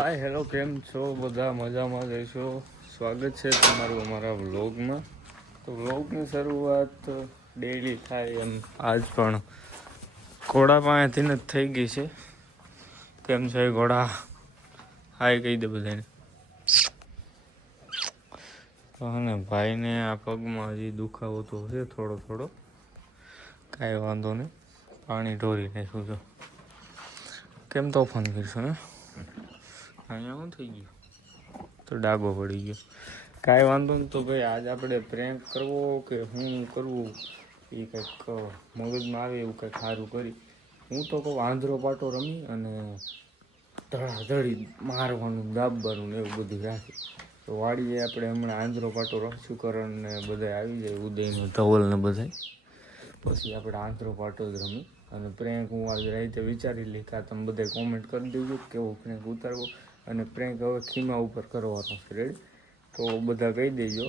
Hi hello, કેમ છો બધા? મજામાં રહેશો? સ્વાગત છે તમારું અમારા વ્લોગમાં. તો વ્લોગની શરૂઆત ડેઈલી થાય એમ આજ પણ ઘોડા પાસેથી જ થઈ ગઈ છે. કેમ છે ઘોડા? હાય કહી દે બધાને. અને ભાઈને આ પગમાં હજી દુખાવો તો છે થોડો થોડો, કાંઈ વાંધો નહીં, પાણી ઢોરી નાખ્યું છો. કેમ તોફાન કરશો ને? અહીંયા શું થઈ ગયું? તો ડાઘો પડી ગયો. કાંઈ વાંધો નહીં. તો ભાઈ આજ આપણે પ્રેન્ક કરવો કે શું કરવું એ કંઈક મગજમાં આવે એવું કંઈક સારું કરી. હું તો કહું આંધળો પાટો રમી અને ધડાધડી મારવાનું, દાબવાનું ને એવું બધું રાખી. તો વાડીએ આપણે હમણાં આંધળો પાટો રમશું. કરણ ને બધા આવી જાય, ઉદયને ધવલ ને બધા. પછી આપણે આંધળો પાટો જ રમી અને પ્રેન્ક હું આજ રાતે વિચારી લઈ કે તમે બધા કોમેન્ટ કરી દેજો કેવો પ્રેન્ક ઉતારવો. અને પ્રેન્ક હવે ખીમા ઉપર કરવાનો છે. રેડી? તો બધા કહી દેજો.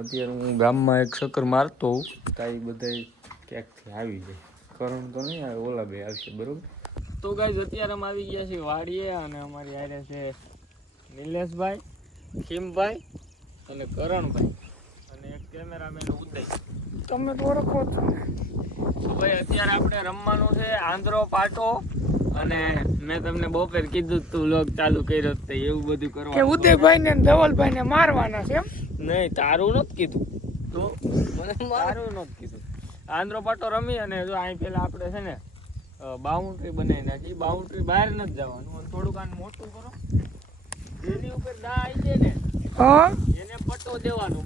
અત્યારે હું ગામમાં એક ચક્કર મારતો હોઉં તાઈ બધા ક્યાંકથી આવી જાય. કરણ તો નહીં આવે, ઓલા બે આવશે. બરોબર? તો ગાઈઝ અત્યારે અમે આવી ગયા છીએ વાડીએ અને અમારી આરે છે નિલેશભાઈ, ખીમભાઈ અને કરણભાઈ અને એક કેમેરામેન ઉદય. તમે તો ઓળખો છો. તો ભાઈ અત્યારે આપણે રમવાનું છે આંધળો પાટો. અને મેં તમને બપોર કીધું તું લોક ચાલુ કર્યો તો એવું બધું કરવાનું કે ઉદયભાઈ ને ધવલભાઈ ને મારવાના છે એમ? નહીં, તારું નથી કીધું. તો મને તારું નથી કીધું. આંધળો પાટો રમી અને જો અહીં પેલા આપણે છે ને બાઉન્ડ્રી બનાવી નાખી. બાઉન્ડ્રી બહાર નથી જવાનું. થોડુંક આને મોટું કરો. એની ઉપર દા આવી છે ને, એને પટ્ટો દેવાનો.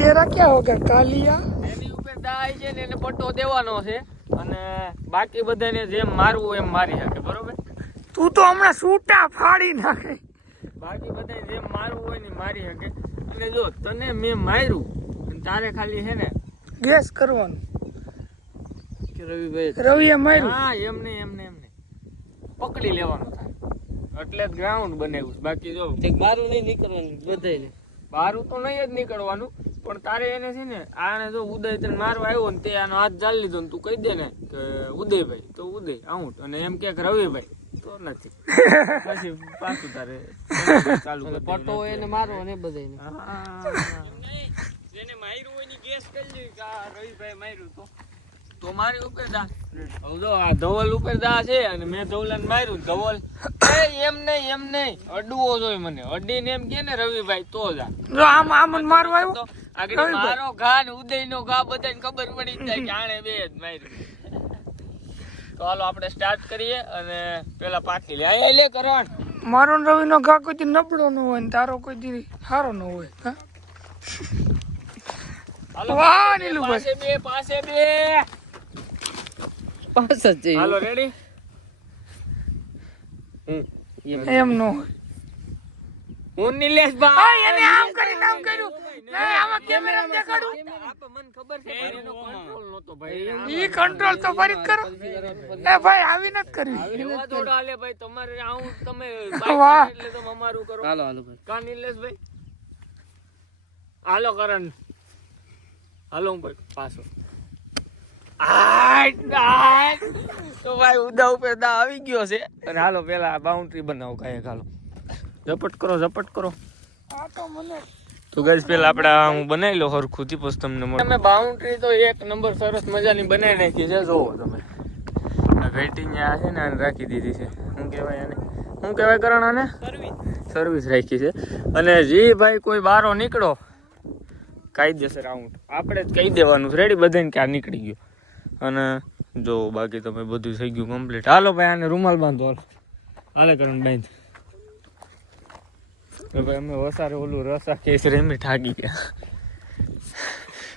તેરા ક્યાં હો ગયા કાલિયા? એની ઉપર દા આવી છે ને એને પટ્ટો દેવાનો છે. અને બાકી બધાને જેમ મારવું એમ મારી શકે. બરોબર? તું તો હમણાં છૂટા ફાડી નાખે. બાકી બધા જેમ મારવું હોય ને મારી શકે. અને જો તને મેં માર્યું અને તારે ખાલી છે ને ગેસ કરવાનું કે રવિભાઈ રવિએ માર્યું. હા, એમને પકડી લેવાનું થાય એટલે જ ગ્રાઉન્ડ બનાવ્યું. બાકી જો બારું નહીં નીકળવાનું બધાને. બારું તો નહીં જ નીકળવાનું, પણ તારે એને છે ને આને જો ઉદય તને મારવા આવ્યો ને તે આનો હાથ જાળી લીધો ને તું કહી દે ને કે ઉદયભાઈ, તો ઉદય આઉટ. અને એમ કે રવિભાઈ તો નથી. પછી પાછું તારે ચાલુ પટ્ટો એને મારો ને બધાને. જેને માર્યું હોય ની ગેસ કરી લે કે આ રવિભાઈ માર્યું તો મારી ઉપર દા. હવે જો આ ધવલ ઉપર દા છે અને મેં ધવલાને માર્યું. ધવલ એમ નહીં અડવો જોઈએ મને. અડીને એમ કે ને રવિભાઈ તો જા. જો આમ મારવા આવ્યો આગળ મારો ઘા ને ઉદયનો ઘા બધાને ખબર પડી જાય કે આણે બે જ માર્યું. તો હાલો આપણે સ્ટાર્ટ કરીએ અને પેલા પાટલી લે. આય લે કરણ. મારો ને રવિનો ઘા કોઈ દી નબળો ન હોય ને તારો કોઈ દી સારો ન હોય. હાલો વાહ નીલુભાઈ, પાસે બે પાસ જ છે. હાલો રેડી? એમ ન હોય. હું નિલેશભાઈ. એને આમ કરીને આમ કર્યું. નહીં, આમાં કેમેરા દેખાડું. મને ખબર છે પણ એનો કંટ્રોલ નતો ભાઈ. ઈ કંટ્રોલ તો ફરી જ કરો. એ ભાઈ આવી નથી કરવી. એવા દોડ હાલે ભાઈ તમારે. આવું તમે વાહ. બાઈક એટલે તમે અમારું કરો. હાલો ભાઈ. કા નિલેશભાઈ? હાલો કરણ. હાલો હું ભાઈ પાછો. તો ભાઈ ઉદા ઉપર દા આવી ગયો છે. અને હાલો પેલા બાઉન્ડ્રી બનાવો કાંઈક. હાલો ઝપટ કરો. આ તો મને તો ગાઈસ પેલા આપણે હું બનાવી લો હરખુથી, પછી તમને મળે. તમે બાઉન્ડ્રી તો એક નંબર સરસ મજાની બનાવી નાખી છે. જોવો તમે આ વેટિંગ આ છે ને આને રાખી દીધી છે. શું કહેવાય કરણ આને? સર્વિસ રાખી છે. અને જી ભાઈ કોઈ બારો નીકળો કાયદેસર આઉટ. આપણે જ કહી દેવાનું છે. રેડી? બધાને ક્યાં નીકળી ગયો. અને જો બાકી તમે બધું થઈ ગયું કમ્પ્લીટ. હાલો ભાઈ આને રૂમાલ બાંધો. હાલે કરણ બાંધ. ભાઈ અમે વસારે ઓલું રસા કેસરી એમ ઠાકી ગયા.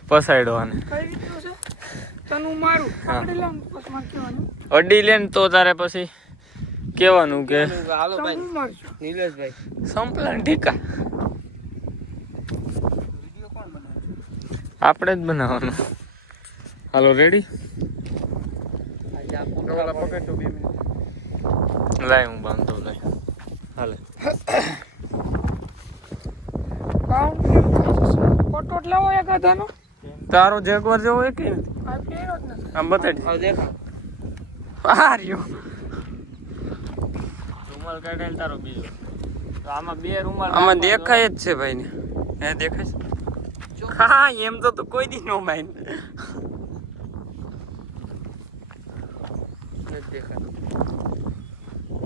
પસાડ્યો આને. કઈ રીતનું છે તનું મારું પકડી લઉં પછી મારે કહેવાનું અડી લે ને તો તારે પછી કહેવાનું કે હાલો ભાઈ હું મારશું. નિલેશભાઈ. સંપલાન ટીકા આપણે જ બનાવવાનું. હાલો રેડી? લાય હું બાંધો લાય. હાલે ફોટો લેવો એક આધાનો. તારો જેગવાર જેવો એક આ પહેર્યો જ નથી. આમ બતાડી. હવે દેખા. આ રહ્યો રૂમાલ કાઢેલ તારો બીજો તો આમાં બે રૂમાલ આમાં દેખાય જ છે ભાઈ ને હે દેખાય છે હા એમ તો કોઈ દી નો માઇન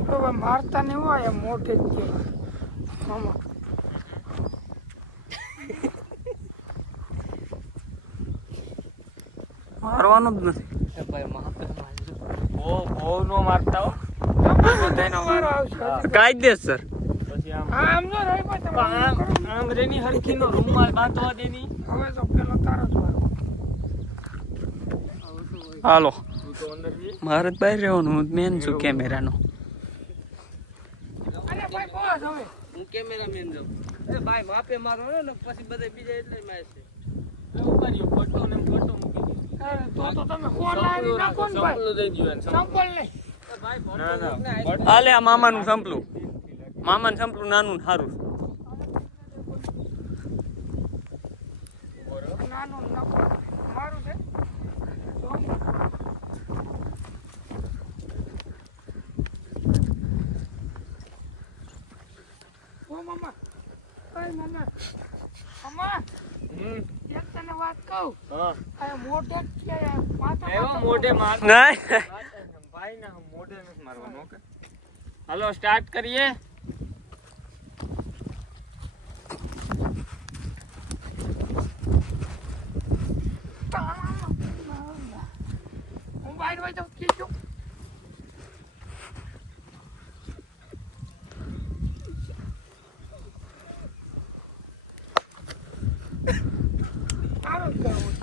હવે મારતા ને હોય મોઢે જ કે મામા મારવાનું જ નથી ભાઈ માપે મારજો બહુ નો મારતા હો બધાનો વારો આવશે કાયદેસર પછી આમ હા આમ જો રહી પણ તમે આમ કરો. આમ રેની હરખી નો રૂમાલ બાંધવા દેની હવે તો પેલો તારો જ વારો હાલો તું તો અંદર જઈ મારે જ બહાર રહેવાનું હું મેન છું કેમેરાનો અરે ભાઈ બોસ હવે હું કેમેરામેન છું એ ભાઈ માપે મારો ને પછી બધા બીજા એટલે મારશે ઉપાડ્યો ફોટો ને ફોટો મૂકી દીધો અરે તો તમે ફોન લાવી નાખો ને ભાઈ સંપલું દઈ દ્યો એને સંપલ ને ભાઈ ના ના હાલે આ મામાનું સંપલું મામાનું સંપલું નાનું ને સારું નાનું નકો મારું છે ઓ મામા ઓય મામા મામા એક તને વાત કહું હા આ મોઢે કે માથા એવો મોઢે માર નહીં ભાઈ ના મોઢે નથી મારવાનો ઓકે હાલો સ્ટાર્ટ કરીએ હું બહાર હોય તો કીધું સારું જ કરવું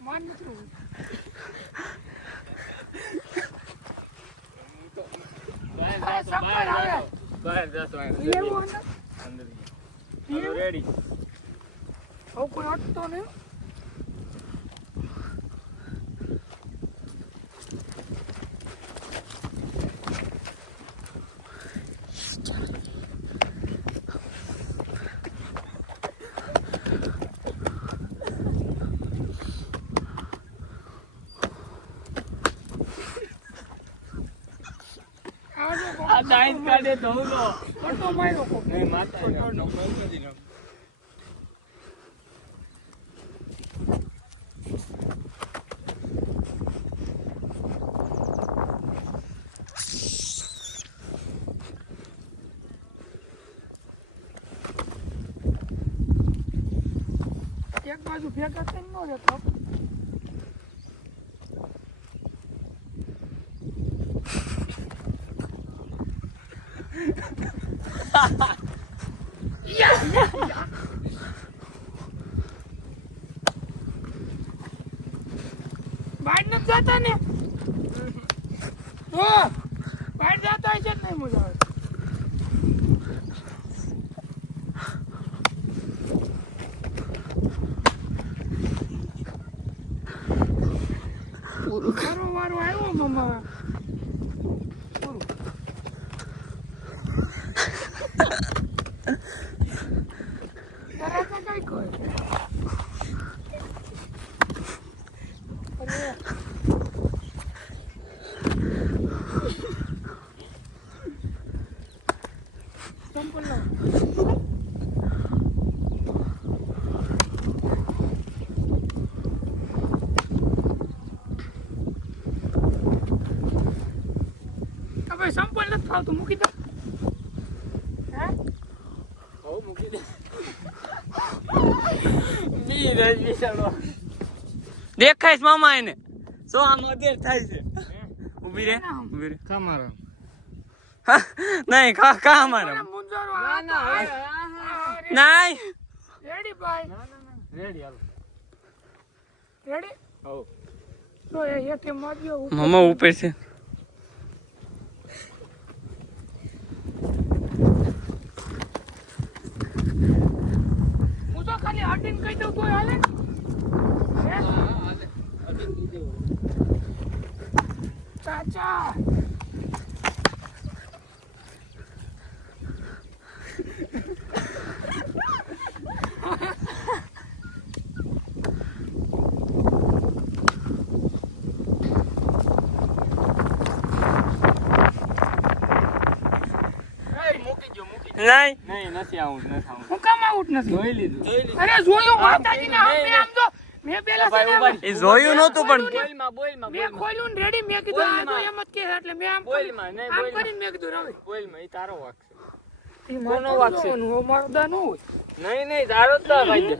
માન નથી બહાર જાતો બહાર જાતો બહાર જાતો લેવું ને અંદર હાલો રેડી હવે કોઈ અટતો નહીં આ ડાઈન કાઢે તો હું લો અટતો માર્યો કોક. નહીં માતા નો કોઈ નથી નો એક બાજુ ભેગા થઈને ન રહેતો બહાર નથી જતા ને બહાર જતા હોય છે જ નહીં મજા આવે મારો વારો આવ્યો મામા કઈ કોઈ સંપલ નથી ફાવતું મૂકી દો હે હો મૂકી દે બી રજી ચાલો દેખાય છે મામા એને સો આમ અધેર થાય છે ઊભી રે કમારો નહીં કા મારા મુંજારો ના ના નહીં રેડી ભાઈ રેડી હાલો રેડી હો તો એ હેઠે માર્યો મામા ઉપર છે હું તો ખાલી હટીને કહી દઉં તોય હાલે હે? ચાચા નહીં નહીં નથી આવું નથી આવું હું કામ આઉટ નથી જોઈ લીધું અરે જોયું માતાજીના સામે આમ તો મેં પેલા ભાઈ, છે ને ઉભા એ જોયું નહોતું પણ બોલમાં મેં ખોલ્યું ને રેડી મેં કીધું આ તો બોલમાં. એમ જ કે એટલે મેં આમ બોલમાં, નહીં, આમ બોલમાં. કરીને મેં કીધું રવિ બોલમાં ઈ તારો વાક છે ઈ કોનો મારો વાંક છે? દા નો, મારો દા નો હોય. નહીં તારો જ દા ભાઈ દે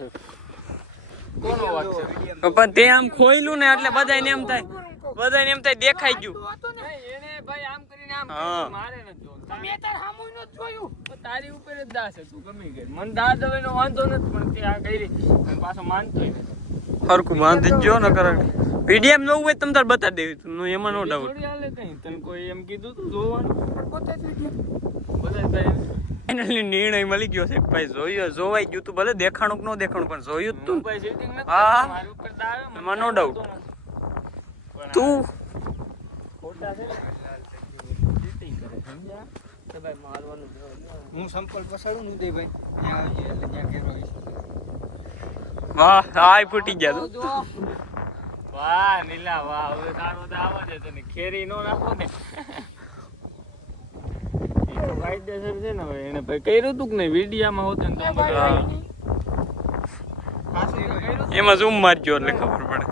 કોનો વાક છે પણ તે આમ ખોયલું ને એટલે બધાને એમ થાય દેખાઈ ગયું તો હતો ને, નહીં, એને ભાઈ આમ કરીને આમ હા. કર્યું, મારે નથી જોવું. મેં તાર સામું ય નહોતું જોયું. તારી ઉપર જ દાસ છે તું ગમી ગઈ મને દાદ હવે નો વાંધો નથી પણ તે આ કરી અને પાછો માનતોય નથી હરખું બાંધી જ જો ન કરે વિડીયો ન હોય તમ તાર બતાવી દેવી તું એમાં નો ડાઉટ થોડી હાલે કઈ તને કોઈ એમ કીધું તું જોવાનું પોતે જ વિડીયો. બધા ભાઈ ફાઇનલી નિર્ણય મળી ગયો છે કે ભાઈ જોવાઈ ગયું તું ભલે દેખાણું કે ન દેખાણું પણ જોયું જ તું ભાઈ setting નથી હા. કરતા, મારી ઉપર દાવ મને એમાં no doubt. વાંધો નથી. પણ તું આ ખોટા છે ને setting કરે સમજ્યા તો ભાઈ મારવાનું જ હોય. હું સંપલ પસાડું ને ઉદયભાઈ ત્યાં આવીએ એટલે ત્યાં ઘેર આવીશ. વાહ આય ફૂટી ગયા તું જો. વાહ નીલા વાહ હવે તારો તો આવા છે તને ખેરી નો નાખો ને એ તો કાયદેસર છે ને હવે એને ભાઈ કર્યું તું કે નહીં વિડીયામાં હોત ને તો ભાઈ, હા. ભાઈ, ખાસું તો કર્યું તું. એમાં ઝૂમ મારજો એટલે ખબર પડે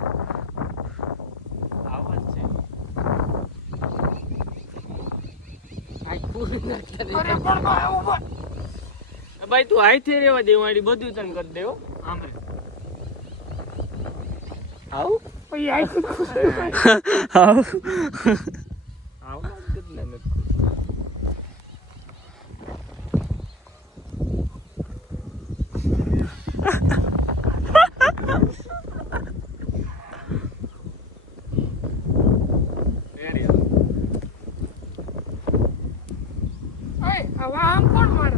આવા જ છે અરે પણ ભાઈ, ઉભા. ભાઈ તું હાઈથી રેવા દે વાળી બધું તને કરી દેવો આમ રે આવું પછી આખું ખુશ. આવું કેટલા નથી રેડી ઓય, હવે આમ કોણ મારે?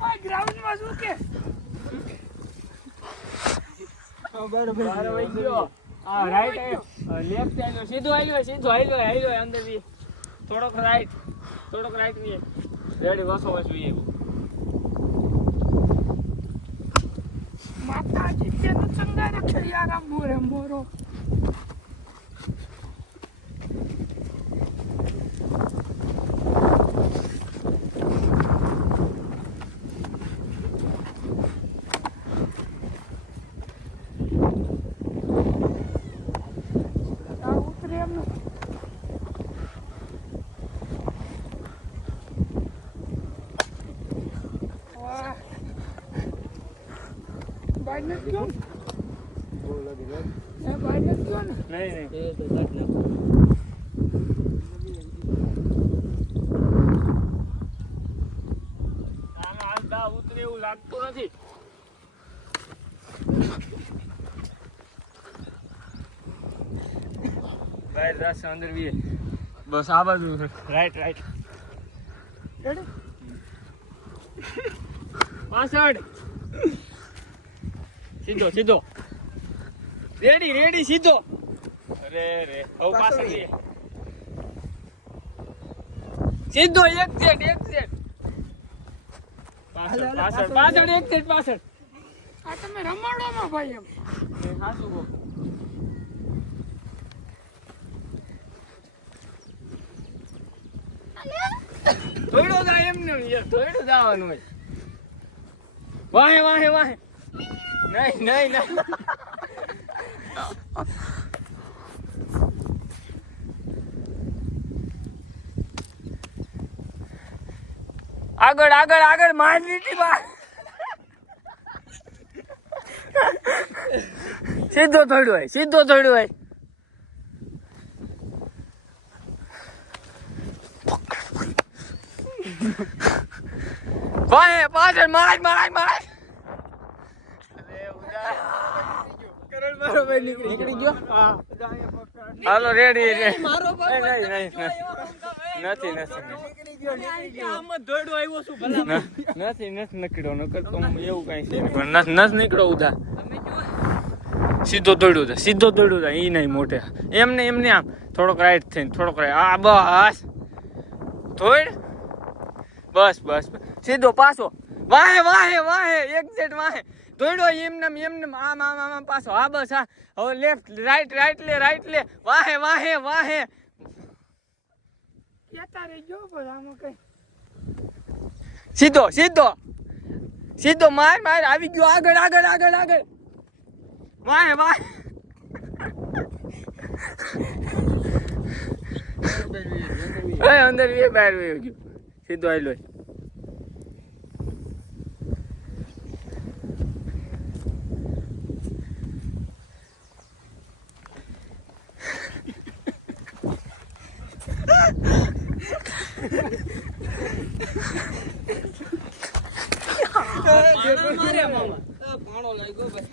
આ ગ્રાઉન્ડમાં શું કે? બાર વહી ગયો આ રાઈટ લેફ્ટ આલ્યો સીધો આલ્યો અંદર થી થોડોક રાઈટ ની રેડી વસો વસ વી માતાજી કે તો ચંગા રખે યાર આ મોરે મોરો. આ ઉતરે એમ નથી. વાહ. બાય નથી ગયો ને? એ બાય નથી ગયો ને? નહીં એ તો કાઢ નાખ આનો આ ઉતરે એવું લાગતું નથી બહાર રસ અંદર વી બસ આ બાજુ રાઈટ રેડી? પાછળ સીધો રેડી સીધો અરે રે હવે પાછળ વી સીધો એક સેટ પાછળ એક સેટ પાછળ આ તમે રમાડોમાં ભાઈ એમ. હાસુ ગો થોડો જાય એમને થોડું જવાનું હોય વાહે નહીં આગળ માર લીધી બા સીધો થોડું હોય વાહે પાછળ માર નીકળી ગયો હાલો રેડી નથી નીકળ્યો નકર તો એવું કઈ છે પણ નથી નીકળ્યો ઉધા સીધો દોડ્યો તા ઈ નહીં મોટે એમને આમ થોડોક રાઈટ થઈને થોડોક રાઈટ આ બસ થોડ બસ બસ બસ. સીધો પાછો વાહે વાહે વાહે એક્ઝેક્ટ વાહે દોડો એમને આમ આમ આમ પાછો. હા બસ હા. હવે લેફ્ટ રાઈટ લે વાહે વાહે વાહે. કેતા રહેજો પણ આમાં કઈ સીધો માર આવી ગયો આગળ વાહે વાહે. અંદર બહાર ગયો સીધો આયલો. પાણો લાગ્યો ભાઈ.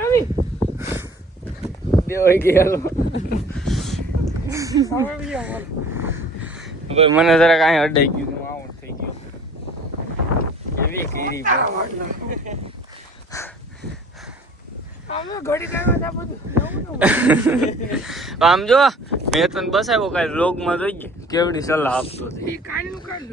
રવિ દેવાઈ ગયેલો. હવે મને જરાક અહીં અડાઈ ગયું આવું થઈ ગયું એવી કરી અમે ઘડી લાવ્યા હતા બધું આમ જો મેં તને બસાવ્યો કાંઈ રોગમાં જોઈ ગયા કેવડી સલાહ આપતો હતો. એ કાલનું કાલ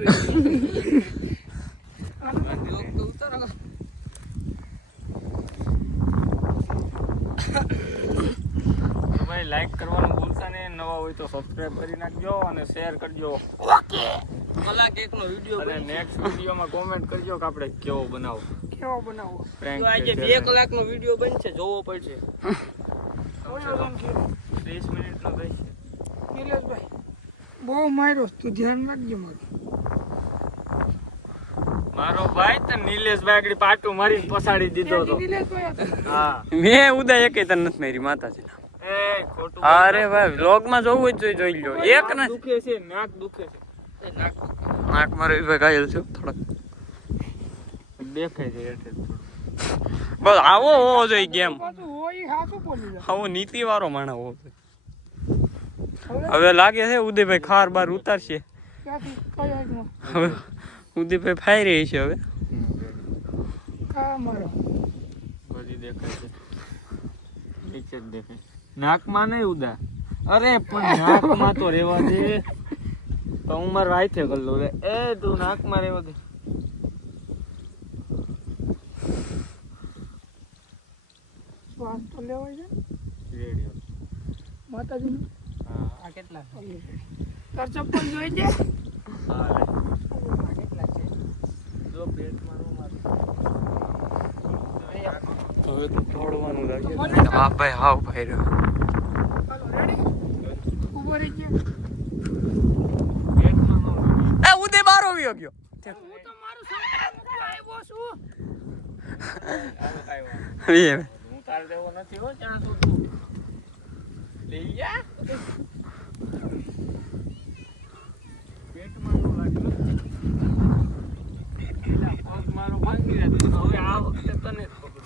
ભાઈ લાઈક કરવાનું ભૂલતા નહીં, નવા હોય તો સબસ્ક્રાઇબ કરી નાખજો અને શેર કરજો. કલાક એકનો વિડીયો અને નેક્સ્ટ વિડીયોમાં કોમેન્ટ કરજો કે આપણે કેવો બનાવો. કેવો બનાવો Prank આજે કે 2 કલાકનો વિડીયો બનશે, જોવો પડશે. 30 મિનિટનો થશે. નિલેશભાઈ બહુ માર્યો તું ધ્યાન રાખજો મારું. મારો ભાઈ તો નિલેશભાઈ આગળ પાટું મારીને પસાડી દીધો હતો. નિલેશભાઈ હતા. હા મેં ઉદય એકે તને નથી મારી માતાજી. એ ખોટું અરે ભાઈ વ્લોગમાં જોવું જ જોઈ લો. એક ને દુખે છે, નાક દુખે છે. નાક મારો ભાઈ ઘાયલ છે થોડાક. દેખાય છે એટલે બસ આવો હોવો જોઈએ ગેમ. પાછું હોય ઈ હાચું બોલી જાય. આવો નીતિ વાળો માણસ હોવો જોઈએ. હવે લાગે છે ઉદયભાઈ ખાર બાર ઉતારશે. ક્યાંથી કઈ આજમાં હવે ઉદયભાઈ ફાઈ રહી છે હવે. કા મારો બધી દેખાય છે. ઠીક છે દેખાય. નાકમાં નહીં ઉદા. અરે પણ નાકમાં તો રેવા દે. તો હું મારા વાઈથે ગલ્લો રે. એ તું નાકમાં રેવા દે. શ્વાસ તો લેવાય છે રેડિયો. માતાજીનું. હા આ કેટલા તાર ચપ્પલ જોઈ છે હા લે. આ કેટલા છે? જો પેટમાં નો માર. હવે તો દોડવાનું લાગે. હા ભાઈ હાવ ભાઈ રહ્યો. ચાલો રેડી ઉભો રહી ગયા. પેટમાં નો માર. એ ઉદય બારો ગયો હું તો મારું સંપર્ક મૂકવા આવ્યો છું. આવો કાઈ વાત નહીં. એ હું તાર દેવો નથી હો ત્યાં સુધી. લઈ જા. પેટમાં નો લાગ્યો. પેલા પગ મારો ભાંગી નાખ્યો. હવે આ વખતે તને જ પકડું.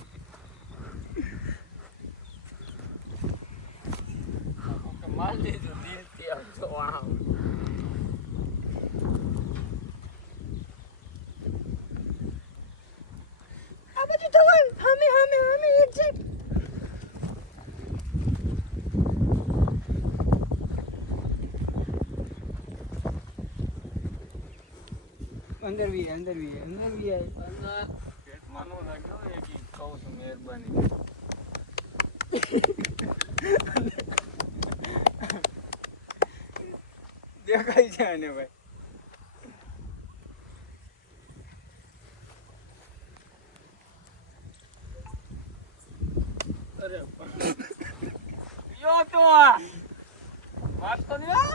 માલ દેજો દેહથી આવજો. વાહ. આ બધું તમારું હામે એક છે. અંદર વી આય. પેટમાં નો લાગ્યો એક ઈ કહું છું મહેરબાની. દેખાય છે આને ભાઈ. અરે યો તો આ વાત તો લ્યો.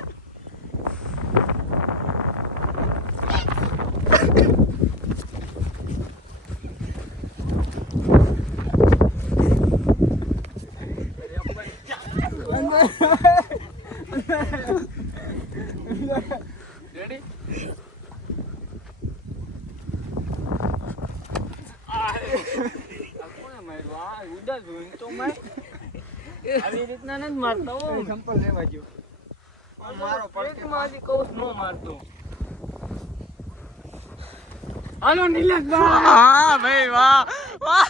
રેડી કોને માર્યું? આ ઉડા જોઈને તો માર. આવી રીતના નથી મારતા હો. સંપલ લેવા જો. મારો પેટમાં હજી કૌશ નો મારતો. હાલો નિલેશભાઈ. હા ભાઈ વાહ વાહ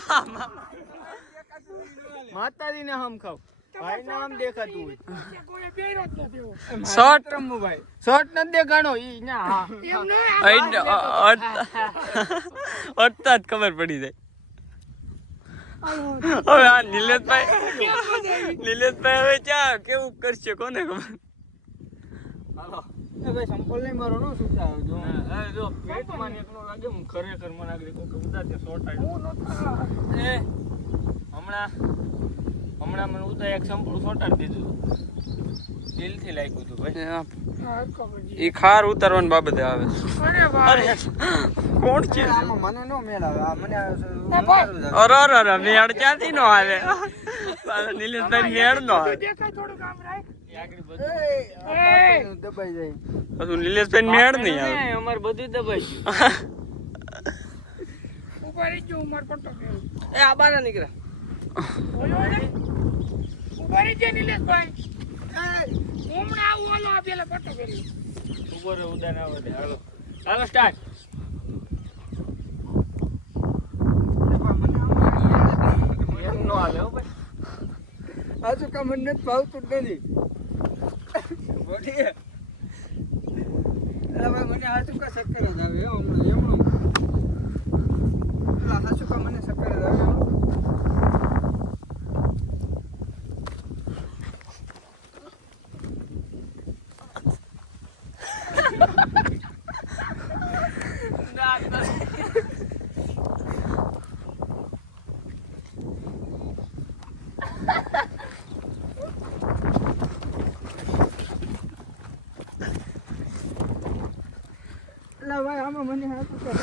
માતાજીને હમ ખાવ ભાઈ નામ દેખાતું હોય કોઈ બેરો જ નથી એવો. શોર્ટ રમવું ભાઈ. શોર્ટ નથી દેખાણો ઈ ના હા એમ ન અડતા જ ખબર પડી જાય હાલો. હવે આ નિલેશભાઈ હવે ક્યાં કેવું કરશે કોને ખબર હાલો. એ ભાઈ સંપલ નહીં મારો નો સુતા જો હા, જો પેટમાં ને એકલો લાગે હું ખરેખર મને આગળ કોક ઉદાસે શોર્ટ હું આવ્યો. નતો. એ હમણાં મને ઉદા એક સંપૂર્ણ સોટાડી દીધું હતું. દિલથી લાગ્યું હતું ભાઈ. હા, ખબર છે. ઈ ખાર ઉતારવાની બાબતે આવે અરે ભાઈ. કોણ છે આમાં મને નો મેળ આવે આ મને અરે મેળ ક્યાંથી નો આવે નિલેશભાઈ મેળ નો આવે દેખાય થોડુંક આમ રાખ. એ આગળ એ, બધું દબાઈ જાય પછી નિલેશભાઈ મેળ નહીં આવે અમારે બધું દબાઈ ગયું. ઉભા રહી ગયો ઉમર પટ્ટો ફેરવો. એ આ બારા નીકળ્યા. બોલો ને. ઉભા રહી ગયા નિલેશભાઈ. હમણાં આવું હાલો આ પેલા પટ્ટો ફેરવો. ઉભો રહે ઉદા ના વધે. હાલો હાલો સ્ટાર્ટ. એમ નો હાલે હો ભાઈ. આજુ કા મને નથી ભાવતું જ નથી બોલી એલા ભાઈ મને આજુ કા ચક્કર જ આવે હો હમણાં એમણું એલા આજુ કા મને ચક્કર જ આવે હો. એલા ભાઈ આમાં મને આજુ કા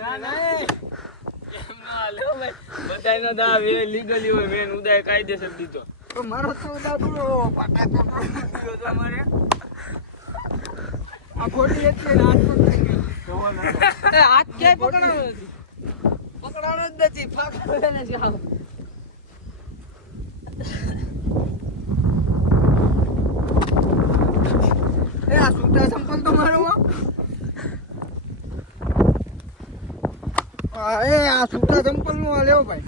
ના ના એમ નો હાલે હો ભાઈ. બધાયનો દાવ એ લીગલી હોય. મેન ઉદય કાયદેસર દીધો. તો મારો તો દાદુડો પાટા તો દીધો તો અમારે આ ખોટી એટલે હાથ પકડી ગયો હાથ ક્યાંય પકડાણો નથી. પકડાણો જ નથી. પકડે નથી આમ. એ આ છૂટા સંપલ તો મારો હો. એ આ છૂટા સંપલ નું આ લેવો ભાઈ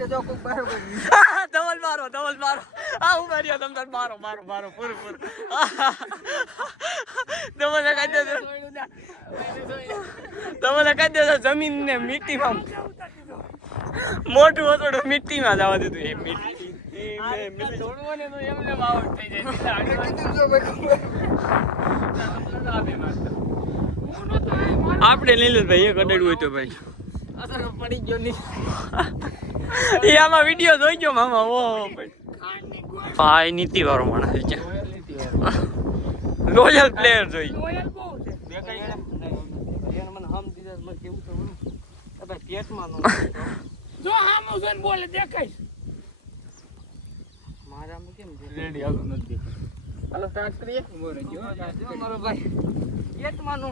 કે જો કોક બરાબર ડબલ મારો આ ઉભા રહ્યો તમ તાર મારો પૂરું તમને કહી દે જમીન ને મિટ્ટીમાં મોટું હતું મિટ્ટીમાં જવા દીધું એ મિટ્ટી છોડવો ને તો એમને વાવડ થઈ જાય. કીધું જો ભાઈ હું નતો આયો. મારો આપણે નિલેશભાઈ એક અડાડ્યું હોય તો ભાઈ અસર પડી ગયો નહીં. એ આમાં વિડીયો જોઈ ગયો મામા ઓ ખાંડની ગોળ. ભાઈ નીતિ વાળો માણસ છે લોયલ પ્લેયર જોઈ લોયલ બહુ છે. દેખાય છે? એને મને હમ દીધા મને કેવું થયું ને? એ ભાઈ પેટમાં નો જો હામું જોઈને બોલે દેખાય છે. મારામાં કેમ છે? રેડી હાલો નથી. હાલો સ્ટાર્ટ કરીએ. ઉભો રહેજો જો મારો ભાઈ પેટમાં નો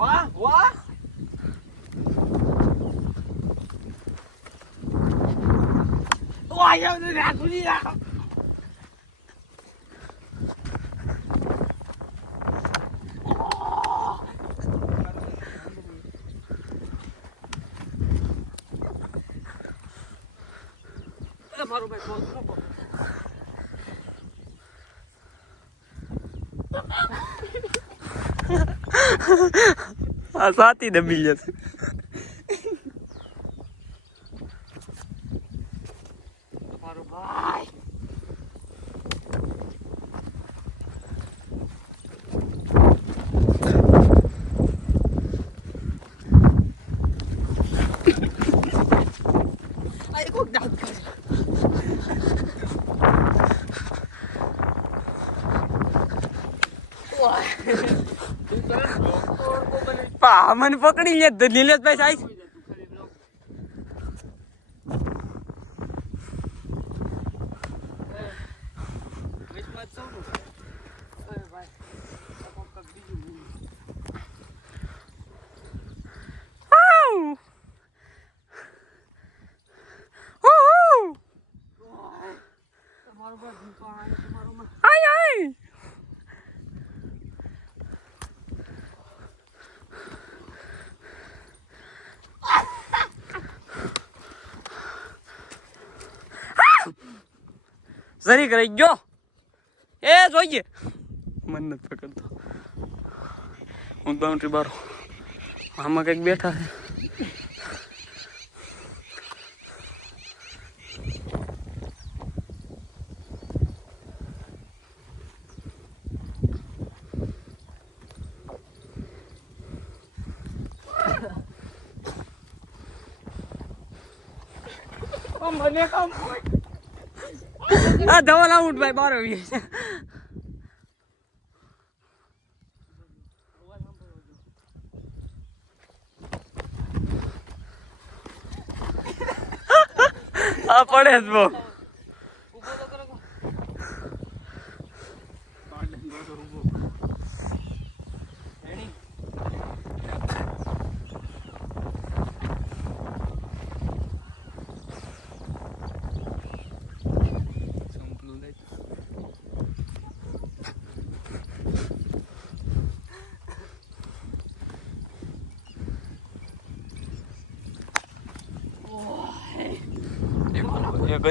વાહ વાહ. વાહ યાર રાખું દી રાખ. મારો ભાઈ બોલ નો બોલ. આ સાતી દબી જશે મારો ભાઈ આઈ કોક દાંત કરે. મને પકડી લે નિલેશભાઈ સાહેબ. જરી કરી ગયો એ જોઈએ મન નથી પકડતો. હું બાઉન્ડ્રી બાર આમાં કંઈક બેઠા છે. મને કામ આ ધવલ આઉટ ભાઈ બાર આવી છે. આ પડે જ બહુ.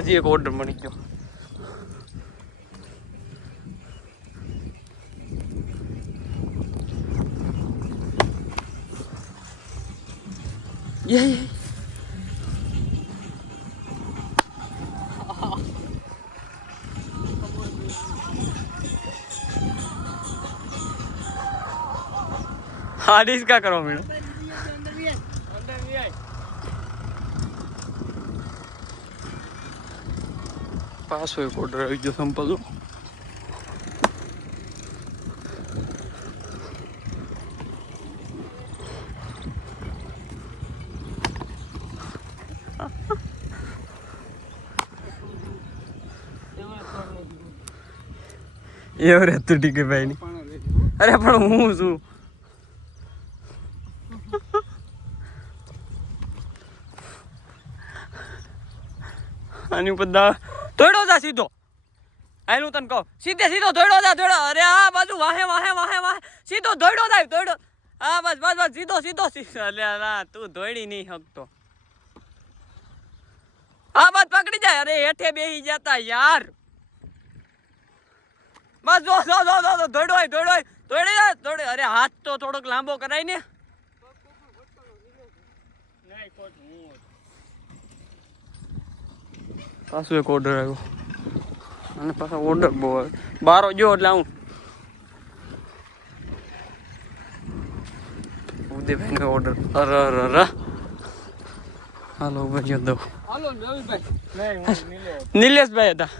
હજી એક ઓર્ડર મળી ગયો. હા ડિસ્કા કરો મેડમ. પાછો એક ઓર્ડર આવી ગયો સંપલ. એવું રહેતું ઠીક ભાઈ ની. અરે પણ હું છું આની ઉપર દોડો જા સીધો. આનું તને કહું સીધે સીધો દોડો જા દોડો. અરે આ બાજુ વાહે વાહે વાહે વાહે સીધો દોડો જાય દોડો. હા બસ બસ બસ સીધો સીધો સીધો. અલ્યા ના તું દોડી નહીં શકતો. હા બસ પકડી જાય. અરે હેઠે બેસી જતા યાર. બસ જો જો જો જો દોડો હોય દોડો હોય દોડી જાય દોડે. અરે હાથ તો થોડોક લાંબો કરાય ને. પાછું એક ઓર્ડર આવ્યો અને પાછા ઓર્ડર બહુ આવે. બારો જો એટલે હું ઉદયભાઈ નો ઓર્ડર. અરે અરે અરે હાલો ભાઈ દઉં. હાલો રવિભાઈ. નિલેશભાઈ હતા.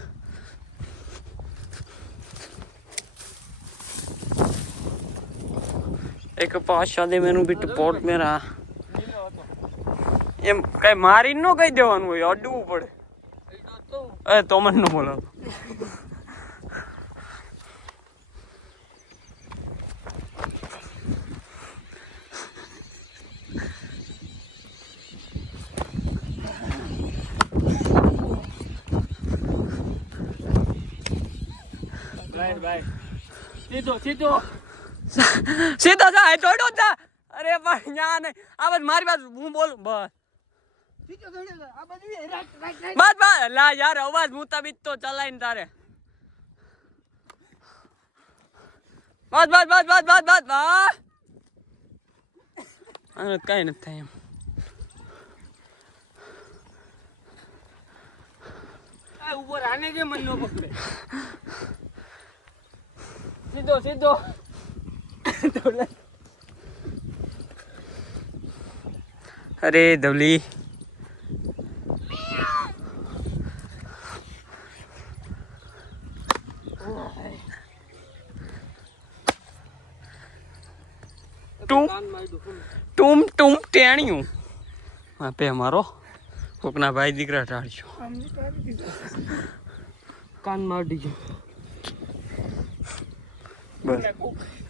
એક पाँच शादी मेनू भी पोर्ट में रहा એમ કઈ મારી નો કહી દેવાનું હોય અડવું પડે. એ તો મને નો બોલાવ. સીધો સીધો સીધો જા દોડો જા. અરે ભાઈ ન્યા નહીં આ બસ મારી બાજુ હું બોલું બસ. બસ બસ લા યાર અવાજ મુતાબિક તો ચલાઈને તારે. બસ બસ બસ બસ બસ બસ બસ. આને કઈ નથી થાય એમ. ઉપર આને કે મન નો પકડે. સીધો સીધો અરે ધવલી ટૂમ ટૂમ ટેણ્યું આપે અમારો કોકના ભાઈ દીકરા ટાળ્યો કાનમાં અડી ગયો. બસ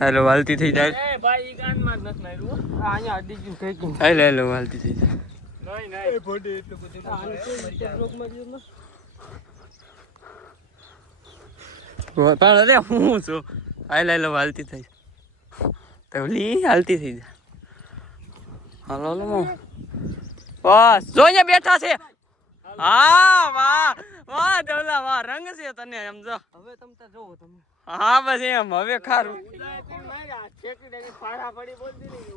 હેલો વાલતી થઈ જાય એ ભાઈ ઈ કાનમાં જ નથી માર્યું હો. આ અહીંયા અડી ગયું કઈ ગયું. હેલો વાલતી થઈ જાય નહીં નહીં એ ભોડે એટલું બધું આને કોઈ રીતે બ્લોક માર્યો ને. પણ અરે હું છું હેલો હાલતી થઈ તો લી હાલતી થઈ જાય હાલો હાલો બસ જો અહીંયા બેઠા છે હા વાહ વાહ ડોલા વાહ રંગ છે તને એમ જો હવે તમ તાર જોવો તમે. હા બસ એમ હવે ખારું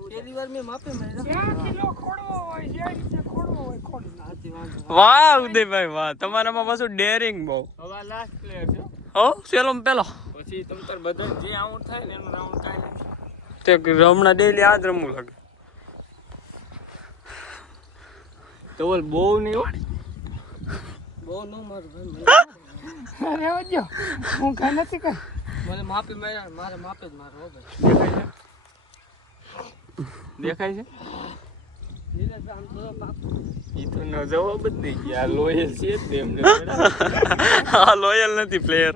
પહેલી વાર મેં માપે માર્યા. જ્યાં કિલો ખોડવો હોય જે રીતે ખોડવો હોય ખોડી નાખ. હાથી વાંધો. વાહ ઉદયભાઈ વાહ તમારામાં પાછું ડેરિંગ બહુ હવે લાસ્ટ પ્લેયર છે. હો સેલો પેલો પછી તમ તાર બધા જે આઉટ થાય ને એનું રાઉન્ડ કાઈ નહીં. તે હમણાં ડેલી આ જ રમવું લાગે તો બોલ બહુ નહીં હો. બહુ ન મારું ભાઈ અરે ઓજો હું કાંઈ નથી કર. મને માપે માર્યા મારે માપે જ મારો હો ભાઈ. દેખાય છે નીરજ આમ તો બાપ. ઈ તો ન જવાબ જ નહીં કે આ લોયલ છે જ ને એમને હા લોયલ નથી પ્લેયર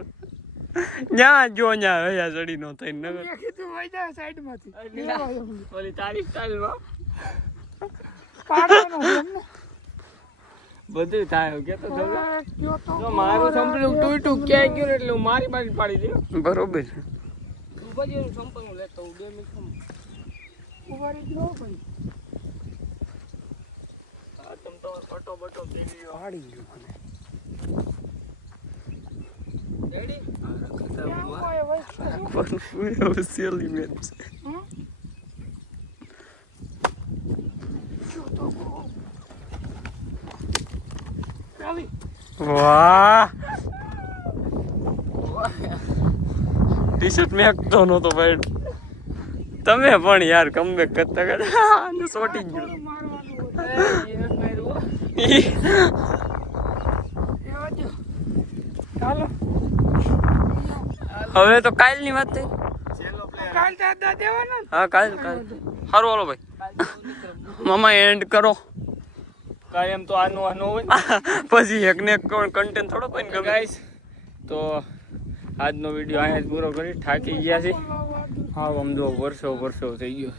ન્યા જો ન્યા રહ્યા ચડી નો થઈ નગર મેં કીધું વઈ જાય સાઈડમાંથી. ઓલી તારી સ્ટાઈલમાં પાડવાનો છે એમને. બધું થાય કે તો હવે કયો તો જો મારું સંપલું તૂટ્યું ક્યાંય ગયું ને એટલે હું મારી પાડી દઉં. બરોબર છે ઉભા જે સંપલું લેતો હું 2 મિનિટ ઉભા રહી ગયો ભાઈ. આ તમ તો ફટો બટો પી ગયો. પાડી ગયું મને રેડી ક્યાં હોય વઈ પણ ફૂલ સેલી મેચ ચાલી. વાહ ટી-શર્ટ મેકતો નતો ભાઈ તમે પણ યાર કમબેક કરતા કરતા અને સોટી ગયું મારવાનું હોય. એ નથી માર્યું હો. એ ઓજો. ચાલો હવે તો કાલની વાત થઈ કાલ દાદા દેવાના ને. હા કાલ સારું હાલો ભાઈ મામા એન્ડ કરો કાંઈ એમ તો આનું હોય. પછી એકને એક કન્ટેન્ટ થોડો કોઈ ગમે ગાઈસ તો આજનો વિડીયો અહીંયા જ પૂરો કરી થાકી ગયા છે. હા આમ જો વર્ષો થઈ ગયો.